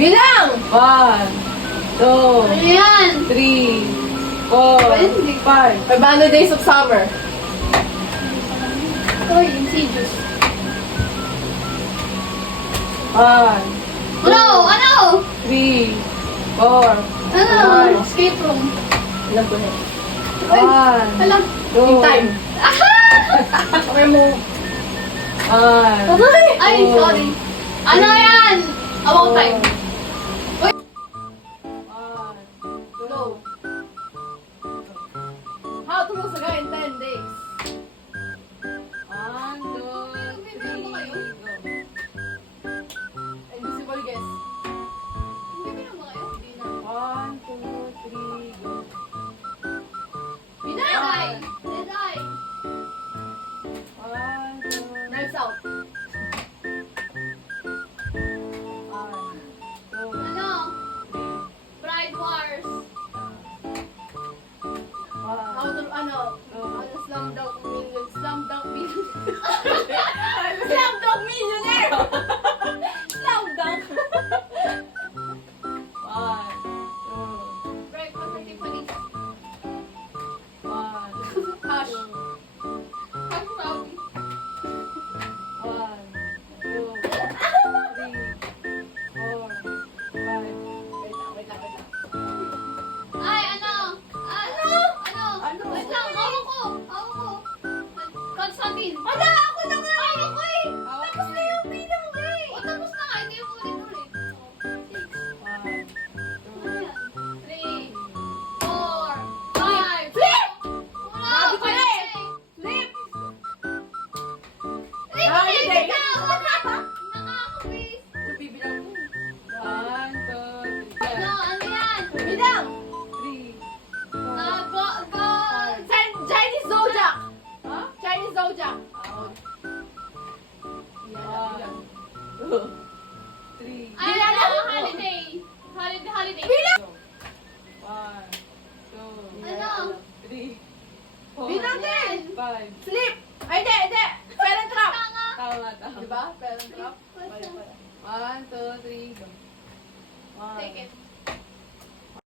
Bilang! 1, 2, Ano yan? 3, 4, 5. 500 days of summer. Uy, insidious. 1, Ano? Ano? 3, 4, Ano? Escape room. Alam ko na. Ay, 1, alam. 2, In time. Okay mo. 1, Ay, sorry. Ano yan? About time. Uy, 1, go. 2. How to lose a guy in 10 days. 1, 2, 3, go. Invisible guess. Hindi ba naman kayo? Hindi na. 1, 2, 3, go. Deday! Deday! 1, 2, Knives out. 1, 2, Ano? Bride Wars. 1. How to, ano? Ano, Slam Dunk Million. Slam Dunk Million. Slam Dunk Millionaire! Slam Dunk. 1, 2, Breakfast at Tiffany's. 1, Hush. 2, Hush Robbie. 1, 2, 3, 4, 5. Wait lang. Ay, ano? Ano? Ano? Wait lang, hawak ko. Constantine. Ala, ako na nga. Hawak ko eh. Tapos na yung bilang mo eh. O, tapos na nga. Hindi yung ulit-ulit. 1, 3, 2, 4, 5. Flip! Wala, Sabi ko na eh. Flip! Holiday. Nakakabis. bibilang mo. 1, 2, 3, Ano yan? Bilang! 3, 4, Chinese Zodiac. ha? Chinese Zodiac. 1, 2, 3, Ay, holiday. Holiday. 1, 2, Ano? 3, 4, Bilang din. 5. Sleep. Ay, hindi. Parent trap. Tama. Diba? Parent trap. 1, 2, 3, go. 1, Take it.